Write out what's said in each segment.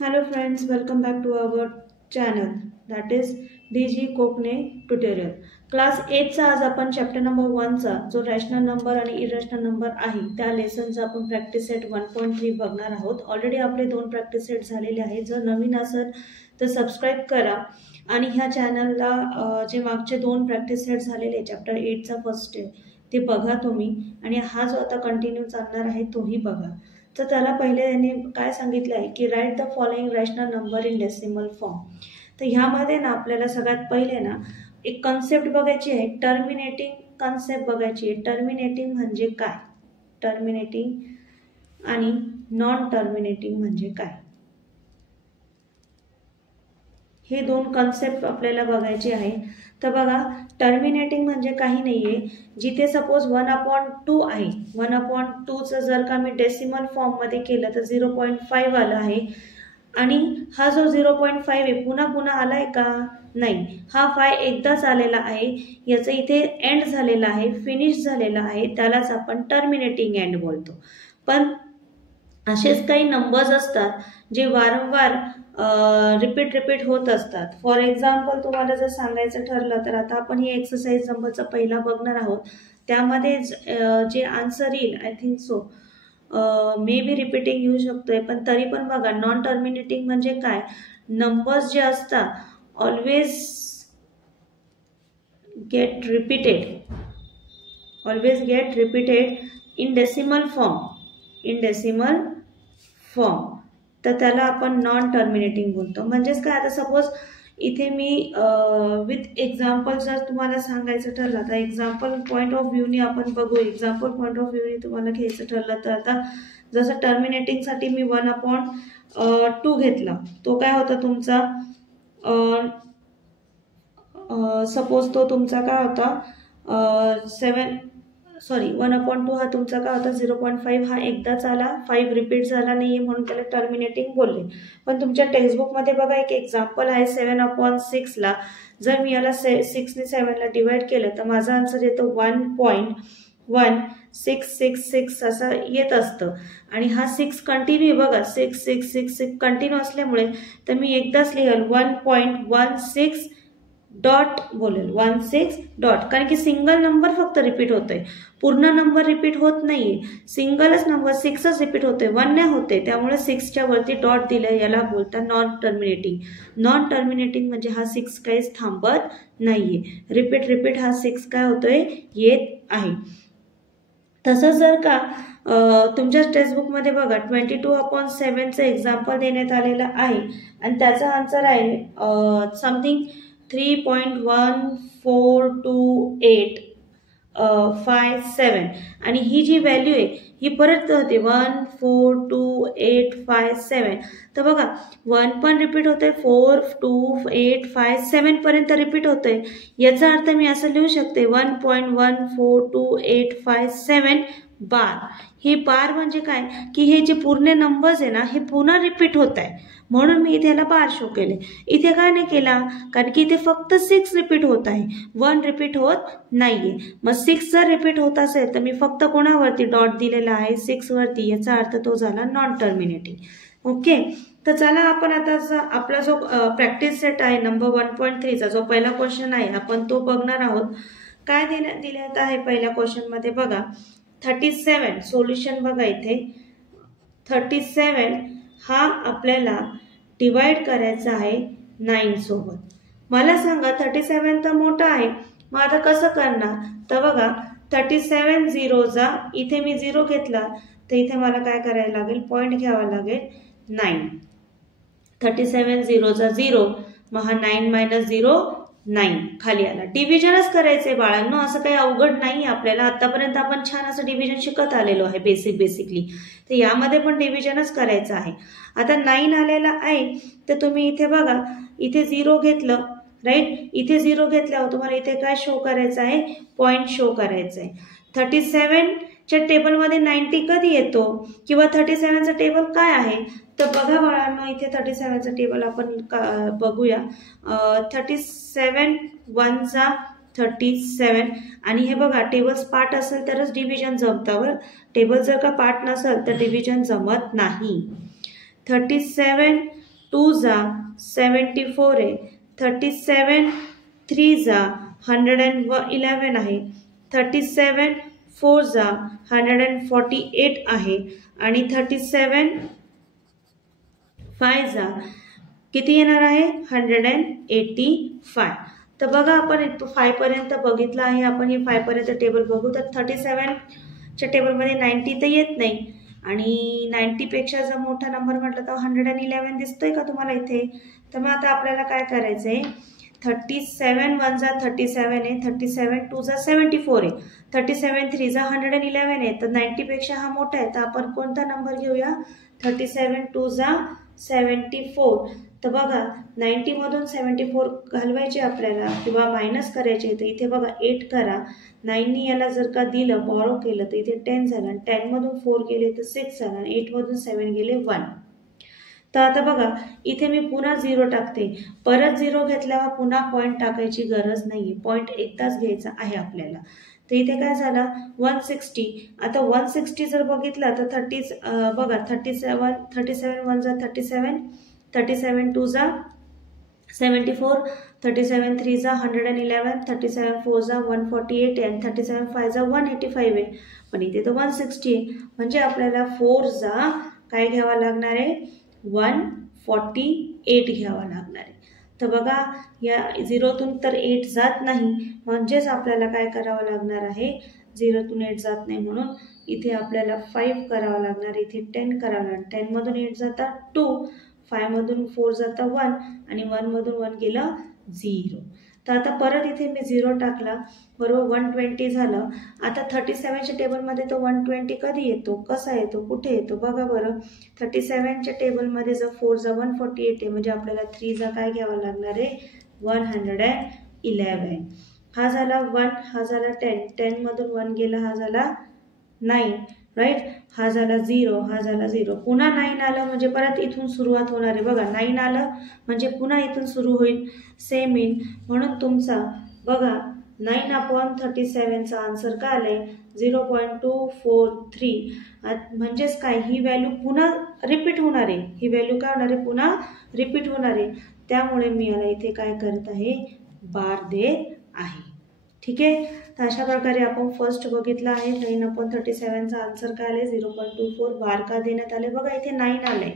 Hello friends, welcome back to our channel that is DG कोकणे tutorial. Class 8 चा आज आपण चॅप्टर नंबर 1 चा जो रॅशनल नंबर आणि इरॅशनल नंबर आहे त्या लेसनचा आपण प्रॅक्टिस सेट 1.3 बघणार आहोत. ऑलरेडी आपले 2 प्रॅक्टिस सेट झालेले आहेत. जर नवीन असेल तर सबस्क्राइब करा आणि ह्या चॅनलला जे मागचे 2 प्रॅक्टिस सेट झालेले चॅप्टर 8 चा फर्स्ट आहे ते बघा तुम्ही आणि हा जो आता कंटिन्यू चालणार आहे तोही बघा. तर त्याला पहिले यांनी काय सांगितलं आहे की write the following rational number in decimal form. तर ह्यामध्ये ना आपल्याला सगळ्यात पहिले ना एक कन्सेप्ट बघायची आहे, टर्मिनेटिंग कन्सेप्ट बघायची आहे. टर्मिनेटिंग म्हणजे काय, टर्मिनेटिंग आणि नॉन टर्मिनेटिंग म्हणजे काय, हे 2 कन्सेप्ट आपल्याला बघायचे आहे. तर बघा, टर्मिनेटिंग म्हणजे काही नाहीये, जिथे सपोज 1/2 आहे, 1/2 चं जर का मी डेसिमल फॉर्म मध्ये केलं तर 0.5 आलं आहे आणि हा जो 0.5 आहे पुन्हा पुन्हा आलाय का, नाही, हा 5 एकदाच आलेला आहे, याचं इथे एंड झालेला आहे, फिनिश झालेला आहे, त्यालाच आपण टर्मिनेटिंग एंड बोलतो. पण असेच काही नंबर्स असतात जे वारंवार रिपीट होत असतात. फॉर एक्झाम्पल तुम्हाला जर सांगायचं ठरलं तर आता आपण ही एक्सरसाइज नंबरचा पहिला बघणार आहोत. त्यामध्ये जे आन्सर येईल I think so may be repeating येऊ शकतोय, पण तरी पण बघा, नॉन टर्मिनेटिंग म्हणजे काय, नंबर्स जे असतात always get repeated in decimal form, तर त्याला आपण नॉन टर्मिनेटिंग बोलतो. म्हणजेच काय, आता सपोज इथे मी विथ एक्झाम्पल जर तुम्हाला सांगायचं ठरलं तर एक्झाम्पल पॉईंट ऑफ व्ह्यूने आपण बघू. एक्झाम्पल पॉईंट ऑफ व्ह्यूने तुम्हाला घ्यायचं ठरलं तर आता जसं टर्मिनेटिंगसाठी मी 1/2 घेतला, तो काय होता तुमचा, सपोज तो तुमचा काय होता 1/2 हा तुमचा काय होता 0.5, हा एकदाच आला, 5 रिपीट झाला नाहीये म्हणून त्याला टर्मिनेटिंग बोलले. पण तुमच्या टेक्स्टबुक मध्ये बघा एक एक्झाम्पल आहे 7/6 ला. जर मी याला 6 ने 7 ला डिवाइड केलं तर माझा आन्सर येतो 1.1666 असं येत असतं. आणि हा 6 कंटिन्यू बघा, 6 कंटिन्यू असल्यामुळे तर मी एकदाच लिहेल 1.16 डॉट बोलेल, 16 डॉट, कारण की सिंगल नंबर फक्त रिपीट होतोय, पूर्ण नंबर रिपीट होत नाहीये, सिंगलच नंबर 6च रिपीट होतोय, 1 नाही होते, त्यामुळे 6च्या वरती डॉट दिलंय, याला बोलतात नॉन टर्मिनेटिंग. नॉन टर्मिनेटिंग म्हणजे हा 6 काहीच थांबत नाहीये, रिपीट हा 6 काय होतोय, येत आहे. तसंच जर का तुमच्या टेक्स्टबुक मध्ये बघा 22/7 चं एक्झाम्पल देण्यात आलेलं आहे आणि त्याचा आन्सर आहे समथिंग 3.142857 आणि ही जी व्हॅल्यू आहे ही परत होते 1428557. तर बघा 1 पण रिपीट होते, 42857 पर्यंत रिपीट होतंय. याचा अर्थ मी असं लिहू शकते 1.142857 बार. हे बार म्हणजे काय की हे जे पूर्ण नंबर्स आहे ना हे पुन्हा रिपीट होत आहे, म्हणून मी इथे याला बार शो केले. इथे काय नाही केला कारण की इथे फक्त 6 रिपीट होत आहे, 1 रिपीट होत नाहीये. मग 6 जर रिपीट होत असेल तर मी फक्त कोणावरती डॉट दिलेला आहे, 6 वरती, याचा अर्थ तो झाला नॉन टर्मिनेटिंग. ओके, तर चला आपण आता आपला जो प्रॅक्टिस सेट आहे नंबर 1.3 चा जो पहिला क्वेश्चन आहे आपण तो बघणार आहोत. काय दिल्यात आहे पहिल्या क्वेश्चन मध्ये बघा 37. सोल्युशन बघा इथे 37 हा आपल्याला डिवाइड करायचा आहे 9 सोबत. मला सांगा 37 तर मोठा आहे, मग आता कसं करणार, तर बघा 37 झिरोचा, इथे मी 0 घेतला तर इथे मला काय करायला लागेल, पॉइंट घ्यावा लागेल 9. 37 झिरोचा 0, मग हा 9 - 0 9 खाली आला. डिव्हिजनच करायचंय बाळांनो, असं काही अवघड नाही आपल्याला. आतापर्यंत आपण छान असं डिव्हिजन शिकत आलेलो आहे बेसिकली, तर यामध्ये पण डिव्हिजनच करायचं आहे. आता 9 आलेला आहे तर तुम्ही इथे बघा, इथे 0 घेतलं, राईट, इथे 0 घेतल्यावर तुम्हाला इथे काय शो करायचं आहे, पॉइंट शो करायचं आहे. 37 च्या टेबलमध्ये 90 कधी येतो किंवा 37चं टेबल काय आहे, तर बघा बाळांनो इथे 37चं टेबल आपण बघूया. 37 1 चा 37 आणि हे बघा टेबल्स पार्ट असेल तरच डिव्हिजन जमतं, टेबल जर का पार्ट नसेल तर डिव्हिजन जमत नाही. 37 2 जा 74 आहे, 37 3 जा 111 आहे, 37 4 जा 148 आहे आणि 37 5 जा किती येणार आहे 185. तर बघा आपण 5 पर्यंत बघितलं आहे, आपण हे 5 पर्यंत टेबल बघू. तर 37 च्या टेबलमध्ये 90 तर येत नाही आणि 90 पेक्षा जर मोठा नंबर म्हटलं तर 111 दिसतोय का तुम्हाला इथे. तर मग आता आपल्याला काय करायचंय, 37 1 जा 37 आहे, 37 2 जा 74 आहे, 37 3 जा 111 आहे. तर 90 पेक्षा हा मोठा आहे, तर आपण कोणता नंबर घेऊया, 37 2 जा 74. तर बघा 90 मधून 74 घालवायचे आपल्याला किंवा मायनस करायचे. तर इथे बघा 8 करा, 9 याला जर का दिलं बॉरो केलं तर इथे 10 झालं, 10 मधून 4 गेले तर 6 झालं, 8 मधून 7 गेले 1. तर आता बघा इथे मी पुन्हा 0 टाकते, परत 0 घेतल्यावर पुन्हा पॉईंट टाकायची गरज नाहीये, पॉईंट एकदाच घ्यायचा आहे आपल्याला. तर इथे काय झालं 160. आता 160 जर बघितलं तर 30 बघा 37 1 जा 37, 37 2 जा 74, 37 3 जा 111, 37 4 जा 148 आणि 37 5 जा 185 आहे. पण इथे तर 160 आहे, म्हणजे आपल्याला 4 जा काय घ्यावा लागणार आहे 148 घ्यावा लागणार आहे. तर बघा या 0तून तर 8 जात नाही, म्हणजेच आपल्याला काय करावं लागणार आहे, 0तून 8 जात नाही म्हणून इथे आपल्याला 5 करावं लागणार, इथे 10 करावं लागणार. 10 मधून 8 जाता 2, 5 मधून 4 जाता 1 आणि 1 मधून 1 गेलं 0. तर आता परत इथे मी 0 टाकला, बरोबर 120 झालं. आता 37च्या टेबलमध्ये तो 120 कधी येतो, कसा येतो, कुठे येतो बघा बरं. 37च्या टेबलमध्ये जर 4 जा 148 आहे, म्हणजे आपल्याला 3 जा काय घ्यावं लागणार आहे 111. हा झाला 1, हा झाला 10, 10 मधून 1 गेला, हा झाला 9 राईट, हा झाला 0, हा झाला 0. पुन्हा 9 आलं म्हणजे परत इथून सुरुवात होणार आहे. बघा 9 आलं म्हणजे पुन्हा इथून सुरू होईल, सेम येईल. म्हणून तुमचा बघा 9/37चा आन्सर काय आलाय 0.243. म्हणजेच काय, ही व्हॅल्यू पुन्हा रिपीट होणार आहे, ही व्हॅल्यू काय होणार आहे पुन्हा रिपीट होणार आहे. त्यामुळे मी याला इथे काय करत आहे बार देत आहे. ठीक आहे. तर अशा प्रकारे आपण फर्स्ट बघितलं आहे 9/37चा आन्सर काय आले 0.24. बार का देण्यात आले बघा इथे 9 आलंय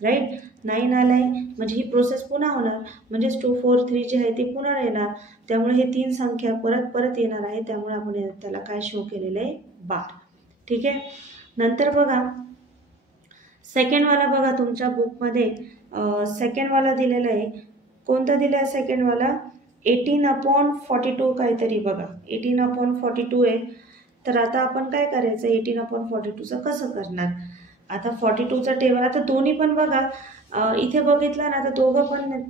राईट, 9 आलंय म्हणजे ही प्रोसेस पुन्हा होणार, म्हणजेच 2 4 3 जी आहे ती पुन्हा येणार. त्यामुळे हे 3 संख्या परत परत येणार आहे, त्यामुळे आपण त्याला काय शो केलेलं आहे बार. ठीक आहे. नंतर बघा सेकंडवाला, बघा तुमच्या बुकमध्ये सेकंडवाला दिलेला आहे. कोणता दिला आहे सेकंडवाला 18/42 काहीतरी बघा 18/42 आहे. तर आता आपण काय करायचं 18/42चं कसं करणार. आता 42चा टेबल, आता दोन्ही पण बघा इथे बघितलं ना, आता दोघं पण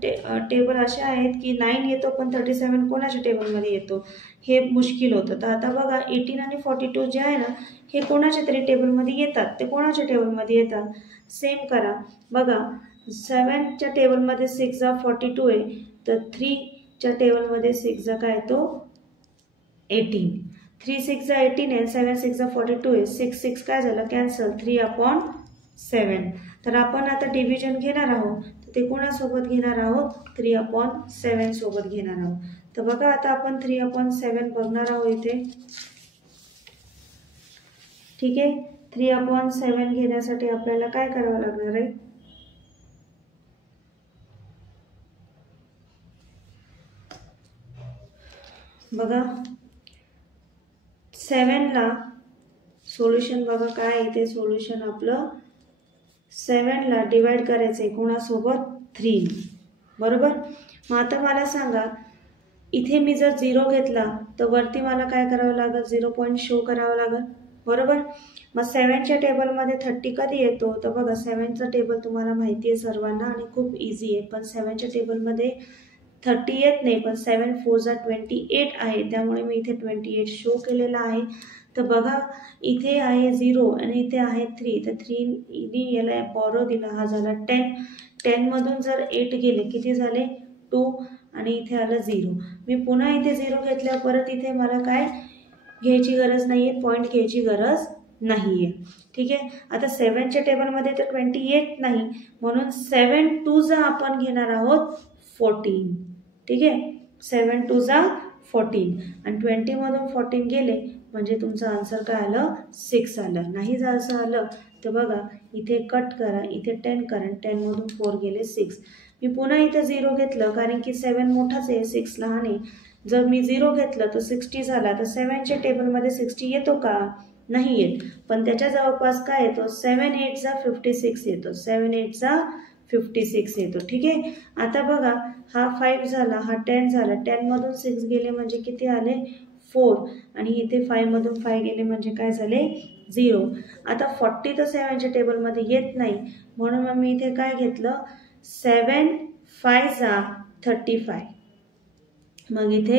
टेबल असे आहेत की 9 येतो पण 37 कोणाच्या टेबलमध्ये येतो हे मुश्किल होतं. तर आता बघा 18 आणि 42 जे आहे ना हे कोणाच्या तरी टेबलमध्ये येतात, ते कोणाच्या टेबलमध्ये येतात सेम करा. बघा 7च्या टेबलमध्ये 6 जा 42 आहे, तर 3च्या टेबलमध्ये 6 जा काय तो 18, 3 6 जा 18 आहे, 7 6 जा 42 आहे, 6 6 काय झालं कॅन्सल 3/7. तर आपण आता डिव्हिजन घेणार आहोत, तर ते कोणासोबत घेणार आहोत 3/7 सोबत घेणार आहोत. तर बघा आता आपण 3/7 बघणार आहोत इथे. ठीक आहे. 3/7 घेण्यासाठी आपल्याला काय करावं लागणार आहे, बघा 7ला सोल्युशन बघा काय इथे सोल्युशन आपलं 7ला डिवाइड करायचं आहे कोणासोबत 3, बरोबर. मग आता मला सांगा इथे मी जर 0 घेतला तर वरती मला काय करावं लागेल 0 पॉईंट शो करावं लागेल, बरोबर. मग 7च्या टेबलमध्ये 30 कधी येतो, तर बघा 7चं टेबल तुम्हाला माहिती आहे सर्वांना आणि खूप इझी आहे, पण 7च्या टेबलमध्ये 30 येत नाही, पण 7 4 जा 28 आहे, त्यामुळे मी इथे 28 शो केलेला आहे. तर बघा इथे आहे 0 आणि इथे आहे 3, तर 3 याला बॉरो दिला, हा झाला 10. 10 मधून जर 8 गेले किती झाले 2 आणि इथे आलं 0. मी पुन्हा इथे 0 घेतल्या, परत इथे मला काय घ्यायची गरज नाही आहे, पॉईंट घ्यायची गरज नाही आहे. ठीक आहे, आता 7च्या टेबलमध्ये तर 20 येत नाही, म्हणून 7 2 जा आपण घेणार आहोत 14. ठीक आहे, 7 2 जा 14 आणि 20 मधून 14 गेले म्हणजे तुमचं आन्सर काय आलं 6 आलं. नाही जर असं आलं तर बघा इथे कट करा, इथे 10 करा, 10 मधून 4 गेले 6. मी पुन्हा इथे 0 घेतलं कारण की 7 मोठाच आहे 6 लहान आहे. जर मी 0 घेतलं तर 60 झाला, तर 7च्या टेबलमध्ये 60 येतो का? नाही येत, पण त्याच्या जवळपास काय येतो 7 8 जा 56 येतो, 7 8 जा 56 येतो. ठीक आहे, आता बघा हा 5 झाला, हा 10 झाला, 10 मधून 6 गेले म्हणजे किती आले 4 आणि इथे 5 मधून 5 गेले म्हणजे काय झाले 0. आता 40 तर 7च्या टेबलमध्ये येत नाही, म्हणून मग मी इथे काय घेतलं 7 5 जा 35. मग इथे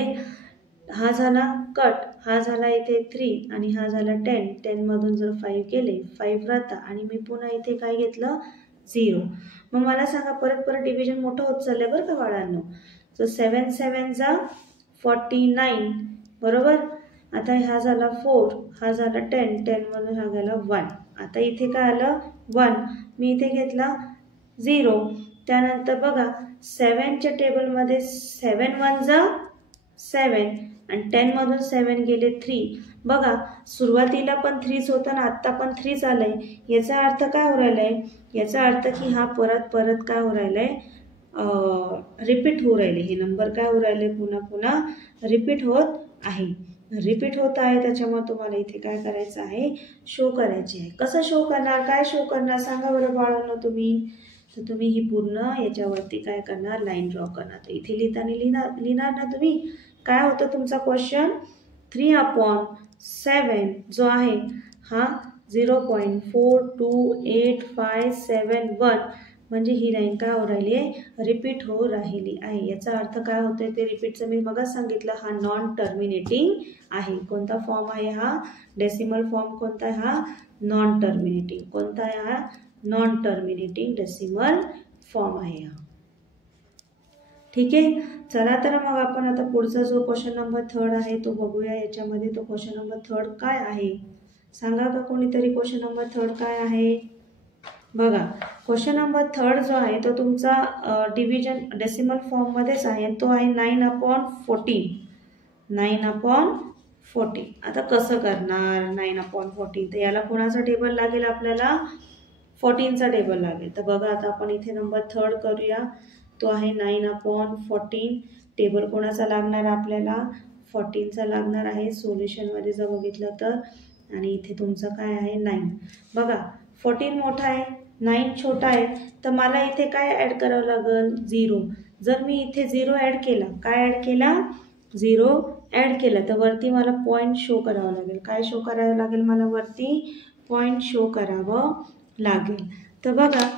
हा झाला कट, हा झाला इथे 3 आणि हा झाला 10. 10 मधून जर 5 गेले 5 राहता आणि मी पुन्हा इथे काय घेतलं 0. मग मला सांगा परत डिव्हिजन मोठं होत चाललंय बरं का बाळांनो. सो 7 7 जा 49 बरोबर. आता हा झाला 4, हा झाला 10, 10 मधून हा गेला 1. आता इथे काय आलं 1, मी इथे घेतला 0. त्यानंतर बघा 7च्या टेबलमध्ये 7 1 जा 7 आणि 10 मधून 7 गेले 3. बघा सुरुवातीला पण 3च होतं ना, आत्ता पण 3च आलंय. याचा अर्थ काय हो राहिलाय, याचा अर्थ की हा परत काय हो राहिलाय रिपीट होऊ राहिले. हे नंबर काय हो राहिले पुन्हा रिपीट होत आहे. रिपीट होत आहे त्याच्यामुळे तुम्हाला इथे काय करायचं आहे शो करायचे आहे. कसं शो करणार, काय शो करणार सांगा बरं बाळांनो तुम्ही. तर तुम्ही ही पूर्ण याच्यावरती काय करणार लाईन ड्रॉ करणार. तर इथे लिहिणार ना तुम्ही. काय होतं तुमचा क्वेश्चन 3/7 जो आहे हा 0.42851 म्हणजे ही लाईन काय हो राहिली आहे रिपीट हो राहिली आहे. याचा अर्थ काय होतंय ते रिपीटचं मी मगाच सांगितलं, हा नॉन टर्मिनेटिंग आहे. कोणता फॉर्म आहे हा डेसिमल फॉर्म, कोणता आहे हा नॉन टर्मिनेटिंग. कोणता आहे हा नॉन टर्मिनेटिंग डेसिमल फॉर्म आहे हा. ठीक आहे, चला तर मग आपण आता पुढचा जो क्वेश्चन नंबर 3 आहे तो बघूया. याच्यामध्ये तो क्वेश्चन नंबर 3 काय आहे सांगा का कोणीतरी. क्वेश्चन नंबर 3 काय आहे बघा. क्वेश्चन नंबर 3 जो आहे तो तुमचा डिव्हिजन डेसिमल फॉर्ममध्येच आहे. तो आहे 9/14. 9/14. आता कसं करणार 9/14. तर याला कोणाचा टेबल लागेल आपल्याला 14चा टेबल लागेल. तर बघा आता आपण इथे नंबर 3 करूया. तो आहे 9/14. टेबल कोणाचा लागणार आपल्याला 14चा लागणार आहे सोल्युशनमध्ये जर बघितलं तर. आणि इथे तुमचं काय आहे 9. बघा 14 मोठा आहे 9 छोटा आहे, तर मला इथे काय ॲड करावं लागेल 0. जर मी इथे 0 ॲड केला, काय ॲड केला 0 ॲड केला, तर वरती मला पॉईंट शो करावं लागेल. काय शो करावं लागेल मला वरती पॉईंट शो करावं लागेल. तर बघा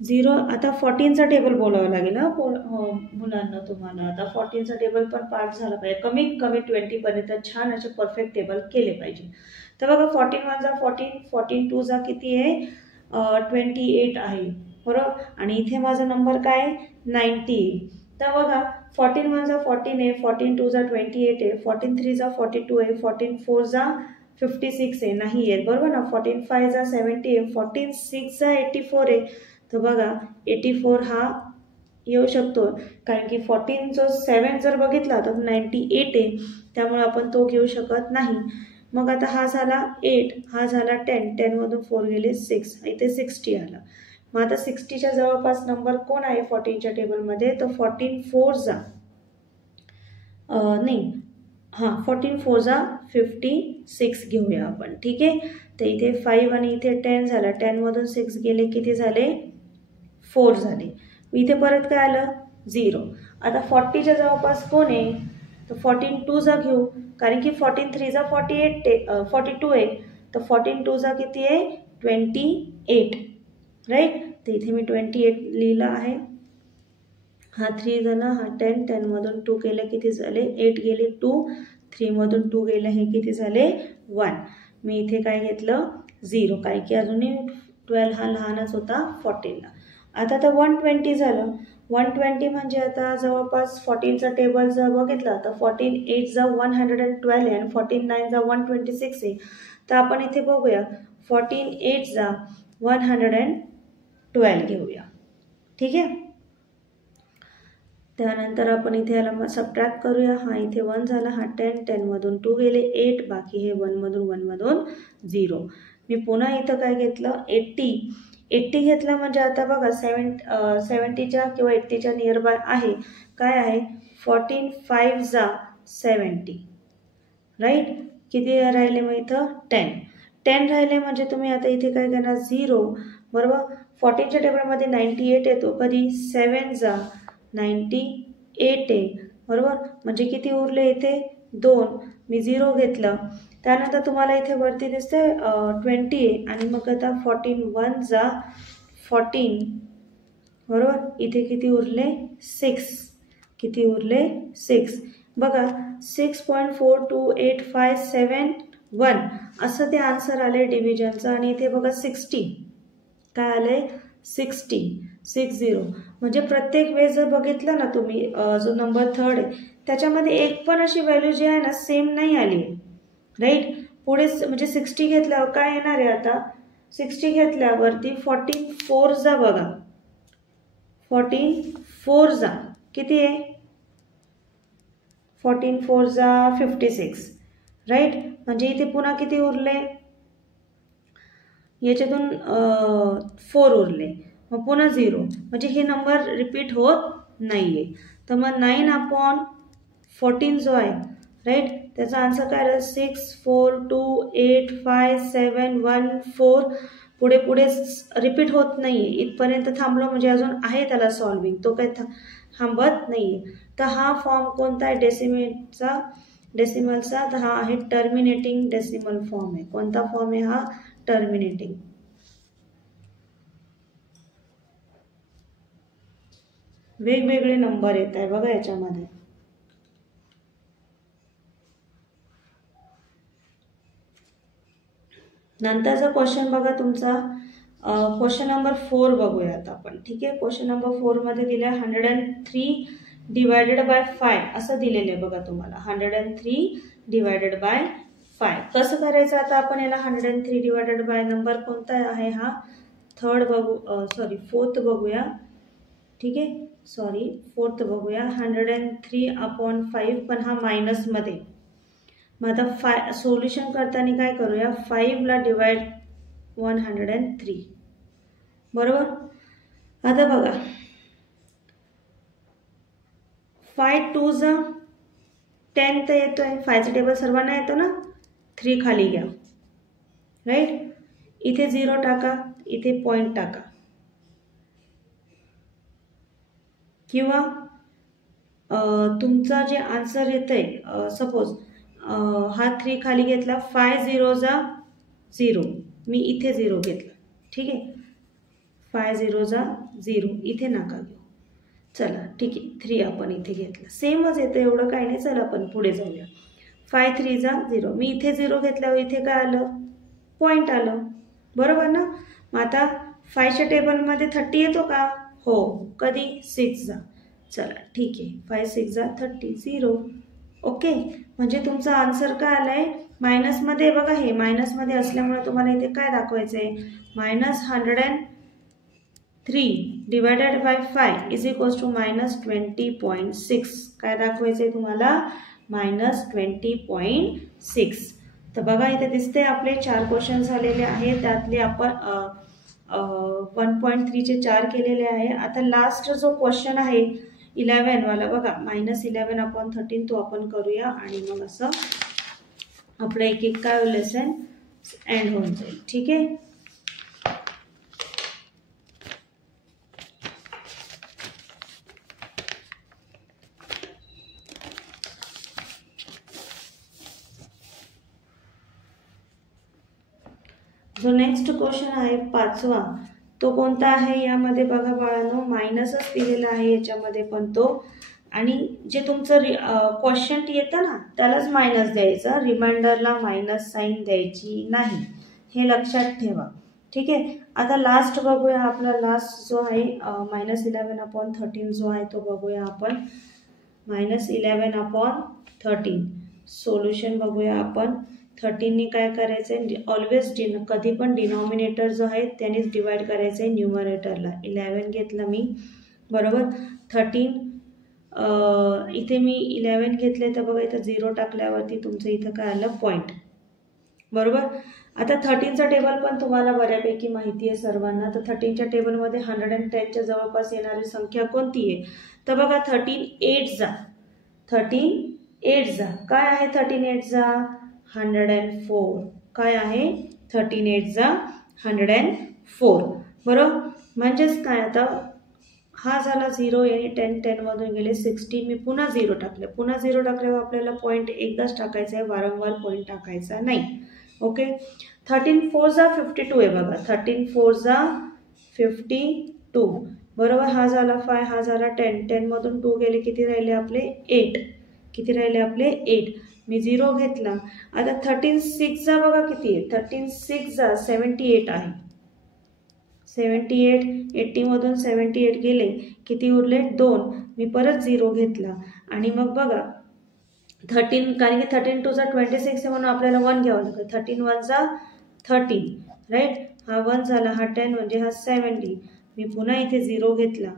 0 आता 14चा टेबल बोलावं लागेल हा मुलांना तुम्हाला. आता 14चा टेबल पण पार्ट झाला पाहिजे, कमीत कमी 20 पर्यंत छान असे परफेक्ट टेबल केले पाहिजे. तर बघा 14 1 जा 14, 14 2 जा किती आहे 28 आहे बरोबर. आणि इथे माझा नंबर काय आहे 90. तर बघा 14 1 जा 14 आहे, 14 2 जा 28 आहे, 14 3 जा 42 आहे, 14 4 जा 56 आहे नाही आहे बरोबर ना, 14 5 जा 70 आहे, 14 6 जा 84 आहे. तर बघा 84 हा येऊ शकतो कारण की 14 जो 7 जर बघितला तर 98 आहे, त्यामुळे आपण तो घेऊ शकत नाही. मग आता हा झाला 8, हा झाला 10, 10 मधून 4 गेले 6, इथे 60 आला. मग आता 60च्या जवळपास नंबर कोण आहे 14च्या टेबलमध्ये, तर 14 4 जा नाही हां 14 4 जा 56 घेऊया आपण. ठीक आहे, तर इथे 5 आणि इथे 10 झाला, 10 मधून 6 गेले किती झाले 4 झाले. इथे परत काय आलं 0. आता 40च्या जवळपास कोण आहे, तर 14 2 जा घेऊ कारण की 14 3 जा 42 आहे, तर 14 2 जा किती आहे 28 राईट. तर इथे मी 28 लिहिलं आहे. हा 3 झाला, हा 10, 10 मधून 2 गेले किती झाले 8 गेले 2, 3 मधून 2 गेले हे किती झाले 1. मी इथे काय घेतलं 0 काय की अजूनही 12 हा लहानच होता 14ला. आता तर 120 झालं. 120 म्हणजे आता जवळपास 14चा टेबल जर बघितला तर 14 8 जा 112 आहे आणि 14 9 जा 126 आहे. तर आपण इथे बघूया 14 8 जा 112 घेऊया. ठीक आहे. त्यानंतर आपण इथे याला सबट्रॅक्ट करूया. हा इथे 1 झाला, हा 10, 10 मधून 2 गेले 8, बाकी हे 1 मधून 0. मी पुन्हा इथं काय घेतलं 80 घेतला म्हणजे आता बघा 70च्या किंवा 80च्या नियर बाय आहे. काय आहे 14 5 जा 70, राईट. किती राहिले मग इथं 10 राहिले म्हणजे तुम्ही आता इथे काय करणार 0, बरोबर. 14च्या टेबलमध्ये 98 येतो, कधी 7 जा 98 आहे, बरोबर. म्हणजे किती उरले इथे 2, मी 0 घेतलं. त्यानंतर तुम्हाला इथे वरती दिसते 20 आहे आणि मग आता 14 1 जा 14, बरोबर. इथे किती उरले 6, किती उरले 6. बघा 6.42857 असं ते आन्सर आले डिव्हिजनचं. आणि इथे बघा 60 काय आले 60 म्हणजे प्रत्येक वेळेस जर बघितलं ना तुम्ही जो नंबर 3rd आहे त्याच्यामध्ये एक पण अशी व्हॅल्यू जी आहे ना सेम नाही आली, राईट. पुढे म्हणजे 60 घेतल्यावर काय येणार आहे आता 60 घेतल्यावरती 14 4 जा बघा 14 4 जा किती आहे 14 4 जा 56, राईट. म्हणजे इथे पुन्हा किती उरले याच्यातून 4 उरले, मग पुन्हा 0, म्हणजे हे नंबर रिपीट होत नाहीये. तर मग 9/14 जो आहे, राईट, त्याचा आन्सर काय आहे 642857114. पुढे पुढे रिपीट होत नाहीये, इथपर्यंत थांबलो म्हणजे अजून आहे त्याला सॉल्विंग, तो काही थांबत नाहीये. तर हा फॉर्म कोणता आहे डेसिमलचा, तर हा आहे टर्मिनेटिंग डेसिमल फॉर्म आहे. कोणता फॉर्म आहे हा टर्मिनेटिंग. वेगवेगळे नंबर येत आहे बघा याच्यामध्ये. नंतरचा क्वेश्चन बघा तुमचा क्वेश्चन नंबर 4 बघूयात आपण. ठीक आहे. क्वेश्चन नंबर 4 मध्ये दिले 103 डिवायडेड बाय 5 असं दिलेलं आहे बघा तुम्हाला. 103 डिवायडेड बाय 5 कसं करायचं आता आपण याला 103 डिवायडेड बाय नंबर कोणता आहे हा 3rd बघू, सॉरी 4th बघूया. ठीक आहे, सॉरी 4th बघूया. 103/5 पण हा मायनस मध्ये. मग आता सोल्युशन करताना काय करूया 5 ला डिवाइड 103, बरोबर. आता बघा 5 2 जा 10 तर येतोय, 5चं टेबल सर्वांना येतो ना, 3 खाली घ्या, राईट. इथे 0 टाका, इथे पॉइंट टाका, किंवा तुमचा जे आन्सर येतंय सपोज हा 3 खाली घेतला, 5 0 जा 0, मी इथे 0 घेतला. ठीक आहे, 5 0 जा 0, इथे नका घेऊ. चला ठीक आहे, 3 आपण इथे घेतला, सेमच येतं, एवढं काही नाही. चला आपण पुढे जाऊया. 5 3 जा 0, मी इथे 0 घेतल्यावर इथे काय आलं पॉइंट आलं, बरोबर ना. मग आता 5च्या टेबलमध्ये 30 येतो का, हो, कधी 6 जा. चला ठीक आहे, 5 6 जा 30 0. ओके, म्हणजे तुमचा आन्सर काय आलाय मायनसमध्ये. बघा हे मायनसमध्ये असल्यामुळे तुम्हाला इथे काय दाखवायचं आहे -103 divided by 5 is equals to -20.6. काय दाखवायचं आहे तुम्हाला -20.6. तर बघा इथे दिसते आपले 4 क्वेश्चन झालेले आहेत, त्यातले आपण 1.3 चे 4 केलेले आहे. आता लास्ट जो क्वेश्चन आहे 11 वाला बघा -11/13 तो आपण करूया आणि मग असं आपलं एक एक काय लेसन एंड होऊन जाईल. ठीक आहे. जो नेक्स्ट क्वेश्चन आहे 5वा, तो कोणता आहे यामध्ये बघा बाळांनो, मायनसच दिलेला आहे याच्यामध्ये पण तो. आणि जे तुमचं क्वेश्चन येतं ना त्यालाच मायनस द्यायचा, रिमाइंडरला मायनस साईन द्यायची नाही, हे लक्षात ठेवा. ठीक आहे. आता लास्ट बघूया, आपला लास्ट जो आहे -11/13 जो आहे तो बघूया आपण. -11/13 सोल्युशन बघूया आपण. 13नी काय करायचं आहे, ऑलवेज कधी पण डिनॉमिनेटर जो आहे त्यानेच डिवाइड करायचं आहे न्यूमरेटरला. 11 घेतलं मी, बरोबर. 13 इथे मी 11 घेतले तर बघा इथं 0 टाकल्यावरती तुमचं इथं काय आलं, पॉईंट, बरोबर. आता 13चं टेबल पण तुम्हाला बऱ्यापैकी माहिती आहे सर्वांना. तर 13च्या टेबलमध्ये 110च्या जवळपास येणारी संख्या कोणती आहे, तर बघा 13 8 जा, 13 8 जा काय आहे, 13 8 जा 104. काय आहे, 13 8 जा 104, बरोबर. म्हणजेच काय, आता हा झाला 0 आणि 10 10 मधून गेले 16. मी पुन्हा 0 टाकले, पुन्हा 0 टाकल्यावर आपल्याला पॉईंट एकदाच टाकायचा आहे, वारंवार पॉईंट टाकायचा नाही. ओके. 13 4 जा 52 आहे बघा, 13 4 जा 52, बरोबर. हा झाला 5, हा झाला 10, 10 मधून 2 गेले, किती राहिले आपले 8, किती राहिले आपले 8. मी 0 घेतला. आता 13 6 जा बघा किती आहे, 13 6 जा 78 आहे, 78. 80 मधून 78 गेले, किती उरले 2. मी परत 0 घेतला आणि मग बघा 13, कारण की 13 2 जा 26 आहे म्हणून आपल्याला 1 घ्यावं लागेल. 13 1 जा 13, राईट. हा 1 झाला, हा 10 म्हणजे हा 70. मी पुन्हा इथे 0 घेतला.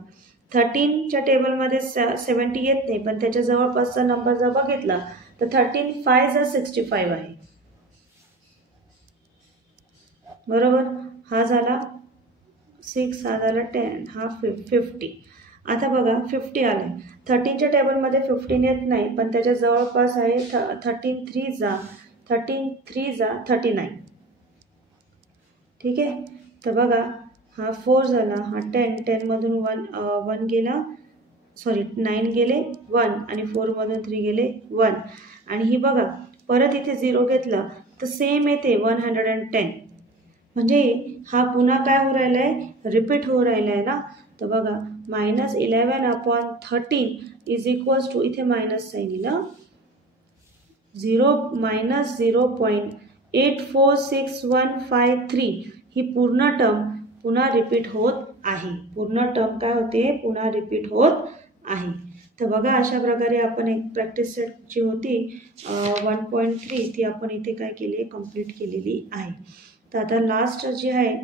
13च्या टेबलमध्ये 70 येत नाही, पण त्याच्या जवळपासचा नंबर जर बघितला तर 13 5 जा 65 आहे, बरोबर. हा झाला 6, हा झाला 10, हा 50. आता बघा 50 आलाय. 13च्या टेबलमध्ये 15 येत नाही, पण त्याच्या जवळपास आहे 13 3 जा 39, ठीक आहे. तर बघा हा 4 झाला, हा 10, 10 मधून 1 गेला, सॉरी 9 गेले 1 आणि 4 मधून 3 गेले 1. आणि ही बघा परत इथे 0 घेतला तर सेम येते 110. म्हणजे हा पुन्हा काय होऊ राहिला आहे, रिपीट होऊ राहिला आहे ना. तर बघा -11/13 इज इक्वल्स टू, इथे मायनस साईन येईल, 0-0.846153. ही पूर्ण टर्म पुन्हा रिपीट होत आहे, पूर्ण टर्म काय होते, पुन्हा रिपीट होत आहे. तर बघा अशा प्रकारे आपण एक प्रॅक्टिस सेट जी होती 1.3 ती आपण इथे काय केली, कंप्लीट केलेली आहे. तर आता लास्ट जी आहे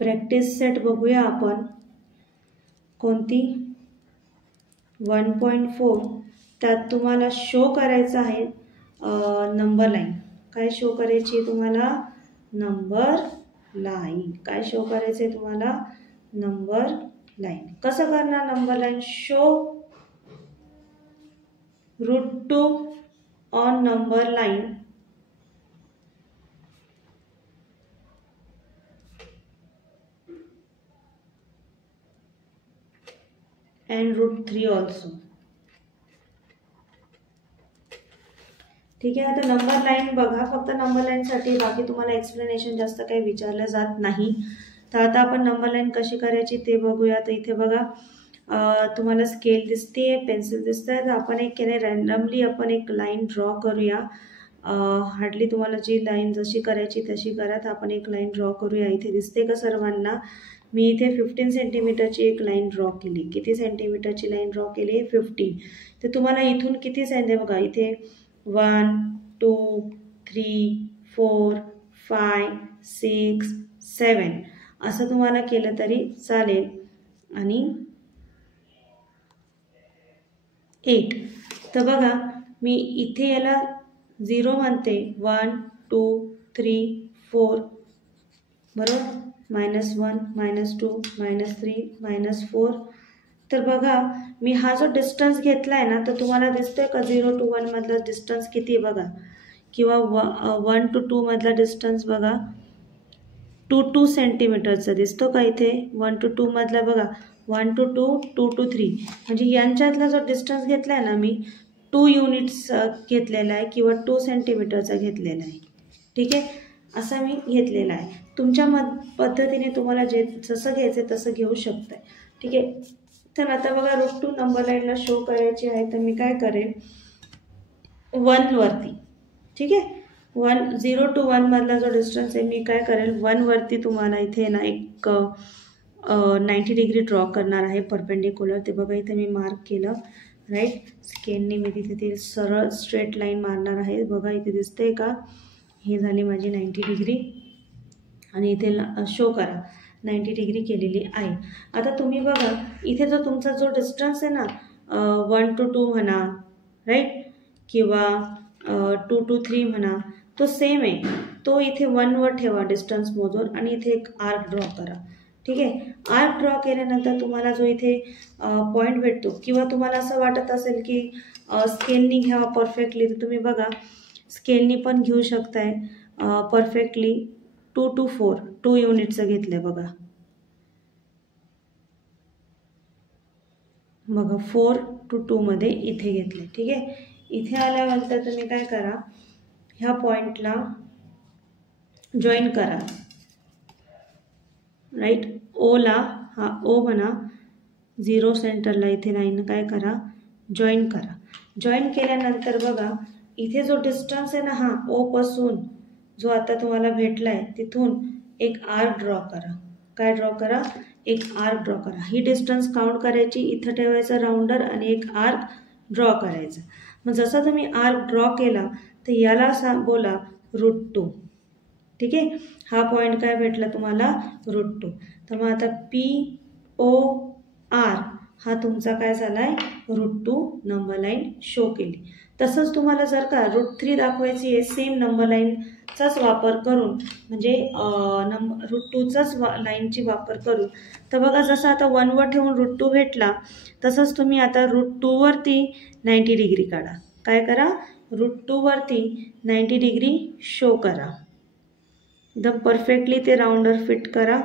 प्रॅक्टिस सेट बघूया आपण, कोणती 1.4. त्यात तुम्हाला शो करायचं आहे नंबर लाईन. काय शो करायची आहे तुम्हाला, नंबर लाईन. काय शो करायचं आहे तुम्हाला, नंबर लाईन. कसं करणार number line show, √2 on number line and √3 also. ठीक आहे. आता नंबर लाईन बघा, फक्त नंबर लाईनसाठी, बाकी तुम्हाला एक्सप्लेनेशन जास्त काही विचारलं जात नाही. तर आता आपण नंबर लाईन कशी करायची ते बघूया. तर इथे बघा तुम्हाला स्केल दिसते, पेन्सिल दिसत आहे. तर आपण एक केले रॅन्डमली आपण एक लाईन ड्रॉ करूया. हार्डली तुम्हाला जी लाईन जशी करायची तशी करा. तर आपण एक लाईन ड्रॉ करूया. इथे दिसते का सर्वांना, मी इथे 15 सेंटीमीटरची एक लाईन ड्रॉ केली. किती सेंटीमीटरची लाईन ड्रॉ केली, 15. तर तुम्हाला इथून किती सेंटी, बघा इथे 1 2 3 4 5 6 7 असं तुम्हाला केलं तरी चालेल, आणि 8. तर बघा मी इथे याला 0 म्हणते, 1 2 3 4, बरोबर, -1 -2 -3 -4. तर बघा मी हा जो डिस्टन्स घेतला आहे ना, तर तुम्हाला दिसतोय का 0 to 1 मधला डिस्टन्स किती बघा, किंवा 1 to 2 मधला डिस्टन्स बघा 2 सेंटीमीटरचा दिसतो का इथे. 1 to 2 मधला बघा 1 to 2 2 to 3, म्हणजे यांच्यातला जो डिस्टन्स घेतला आहे ना मी 2 युनिट्स घेतलेला आहे, किंवा 2 सेंटीमीटरचा घेतलेला आहे. ठीक आहे, असा मी घेतलेला आहे. तुमच्या पद्धतीने तुम्हाला जसं घ्यायचं तसं घेऊ शकताय. ठीक आहे. तर आता बघा √2 नंबर लाईनला शो करायची आहे. तर मी काय करेन 1 वरती, ठीक आहे, 0 to 1 मधला जो डिस्टन्स आहे मी काय करेल 1 वरती तुम्हाला इथे ना एक 90 डिग्री ड्रॉ करणार आहे परपेंडिक्युलर. ते बघा इथे मी मार्क केलं. राईट. स्केलने मी तिथे ते सरळ स्ट्रेट लाईन मारणार आहे. बघा इथे दिसते का, ही झाली माझी 90 डिग्री आणि इथे शो करा 90 डिग्री केलेली आहे. आता तुम्ही बघा इथे जो तुमचा जो डिस्टन्स आहे ना 1 to 2 म्हणा, राईट, किंवा 2 to 3 म्हणा, तो सेम आहे. तो इथे 1 वर ठेवा डिस्टन्स मोजून आणि इथे एक आर्क ड्रॉ करा. ठीक आहे. आर्क ड्रॉ केल्यानंतर तुम्हाला जो इथे पॉईंट भेटतो, किंवा तुम्हाला असं वाटत असेल की स्केलनी घ्यावा परफेक्टली, तर तुम्ही बघा स्केलनी पण घेऊ शकताय परफेक्टली. 2 to 4 2 युनिटचं घेतलं बघा. बघा 4 to 2 मध्ये इथे घेतले. ठीक आहे. इथे आल्यानंतर तुम्ही काय करा, ह्या पॉईंटला जॉईन करा, राईट. ओला हा ओ म्हणा, 0 सेंटरला इथे लाईन काय करा, जॉईन करा. जॉईन केल्यानंतर बघा इथे जो डिस्टन्स आहे ना हा ओ पासून जो आता तुम्हाला भेटला आहे तिथून एक आर्क ड्रॉ करा. काय ड्रॉ करा, एक आर्क ड्रॉ करा. ही डिस्टन्स काउंट करायची, इथं ठेवायचं राऊंडर आणि एक आर्क ड्रॉ करायचं. मग जसं तुम्ही आर्क ड्रॉ केला तर याला बोला √2. ठीक आहे. हा पॉईंट काय भेटला तुम्हाला, √2. तर मग आता POR हा तुमचा काय झालाय, √2 नंबर लाईन शो केली. तसंच तुम्हाला जर का √3 दाखवायची आहे सेम नंबर लाईनचाच वापर करून, म्हणजे √2चाच लाईनची वापर करून, तर बघा जसं आता 1 वर ठेवून √2 भेटला तसंच तुम्ही आता √2 वरती 90 डिग्री काढा. काय करा, √2 वरती 90 डिग्री शो करा. एकदम परफेक्टली ते राऊंडर फिट करा.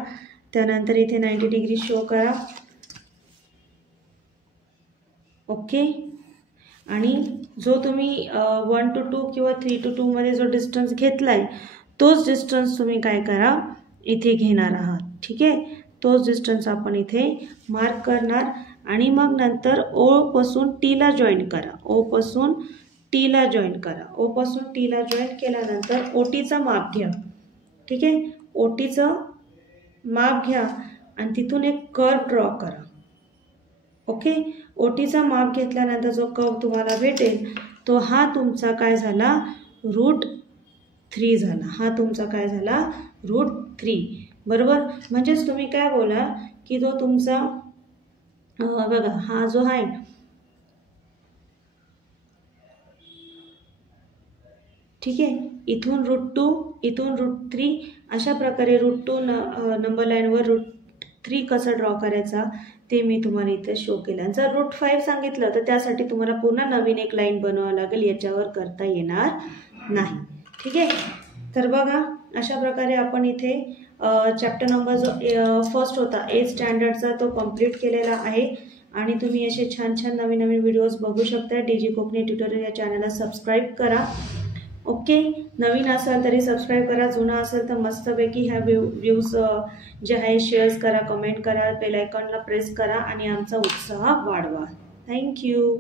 त्यानंतर इथे 90 डिग्री शो करा. ओके. आणि जो तुम्ही 1 to 2 किंवा 3 to 2 मध्ये जो डिस्टन्स घेतलाय तोच डिस्टन्स तुम्ही काय करा, इथे घेणार आहात. ठीक आहे. तोच डिस्टन्स आपण इथे मार्क करणार आणि मग नंतर ओ पासून टीला जॉईन करा. ओ पासून टीला जॉईन करा. ओ पासून टीला जॉईन केल्यानंतर ओटीचा माप घ्या. ठीक आहे. ओटीचं माप घ्या आणि तिथून एक कर्व ड्रॉ करा. ओके. ओटीचा माप घेतल्यानंतर जो कर्व तुम्हाला भेटेल तो हा तुमचा काय झाला, √3 झाला. हा तुमचा काय झाला, √3. बरोबर. म्हणजेच तुम्ही काय बोला की जो तुमचा बघा हा जो आहे ठीक आहे, इथून √2 इथून √3 अशा प्रकारे √2 नंबर लाईनवर √3 कसं ड्रॉ करायचा ते मी तुम्हाला इथे शो केलं. जर √5 सांगितलं तर त्यासाठी तुम्हाला पुन्हा नवीन एक लाईन बनवावं लागेल, याच्यावर करता येणार नाही. ठीक आहे. तर बघा अशा प्रकारे आपण इथे चॅप्टर नंबर जो फर्स्ट होता 8th स्टँडर्डचा तो कंप्लीट केलेला आहे. आणि तुम्ही असे छान छान नवीन नवीन व्हिडिओज बघू शकता. DG कोकणी ट्युटोरियल या चॅनलला सबस्क्राईब करा. ओके. नवीन असाल तरी सबस्क्राईब करा, जुना असेल तर मस्तपैकी ह्या व्ह्यूज जे आहे शेअर्स करा, कमेंट करा, बेल आयकॉनला प्रेस करा आणि आमचा उत्साह वाढवा. थँक्यू.